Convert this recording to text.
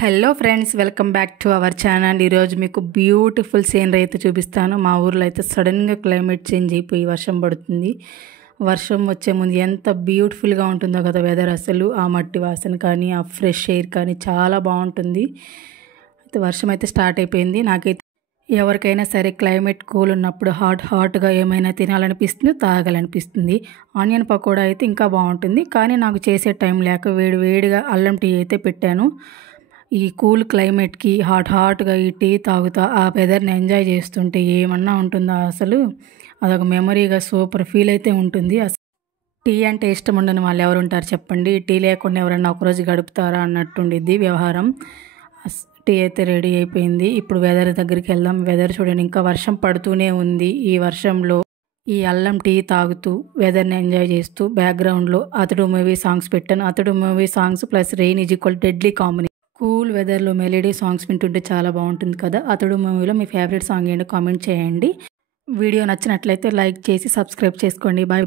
Hello friends, welcome back to our channel. ఈరోజు మీకు beautiful scenery అయితే చూపిస్తాను. మా ఊర్లో అయితే సడన్గా క్లైమేట్ చేంజ్ అయిపోయి వర్షం పడుతుంది. వర్షం వచ్చే ముందు ఎంత బ్యూటిఫుల్గా ఉంటుందో కదా వెదర్. అసలు ఆ మట్టి వాసన కానీ ఆ ఫ్రెష్ ఎయిర్ కానీ చాలా బాగుంటుంది. అయితే వర్షం అయితే స్టార్ట్ అయిపోయింది. నాకైతే ఎవరికైనా సరే క్లైమేట్ కూల్ ఉన్నప్పుడు హాట్గా ఏమైనా తినాలనిపిస్తుంది, తాగాలనిపిస్తుంది. ఆనియన్ పకోడా అయితే ఇంకా బాగుంటుంది, కానీ నాకు చేసే టైం లేక వేడిగా అల్లం టీ అయితే పెట్టాను. ఈ కూల్ క్లైమేట్కి హాట్గా ఈ టీ తాగుతా ఆ వెదర్ని ఎంజాయ్ చేస్తుంటే ఏమన్నా ఉంటుందా అసలు. అదొక మెమరీగా సూపర్ ఫీల్ అయితే ఉంటుంది. టీ అంటే ఇష్టం ఉండని వాళ్ళు ఎవరు ఉంటారు చెప్పండి. టీ లేకుండా ఎవరన్నా ఒకరోజు గడుపుతారా అన్నట్టుండిద్ది వ్యవహారం. టీ అయితే రెడీ అయిపోయింది. ఇప్పుడు వెదర్ దగ్గరికి వెళ్దాం. వెదర్ చూడండి, ఇంకా వర్షం పడుతూనే ఉంది. ఈ వర్షంలో ఈ అల్లం టీ తాగుతూ వెదర్ని ఎంజాయ్ చేస్తూ బ్యాక్గ్రౌండ్లో అతడు మూవీ సాంగ్స్ పెట్టాను. Athadu movie songs plus rain is equal deadly combination. Cool వెదర్లో మెలోడీ సాంగ్స్ వింటుంటే చాలా బాగుంటుంది కదా. అతడు మూవీలో మీ ఫేవరెట్ సాంగ్ ఏంటో కామెంట్ చేయండి. వీడియో నచ్చినట్లయితే లైక్ చేసి సబ్స్క్రైబ్ చేసుకోండి. బాయ్.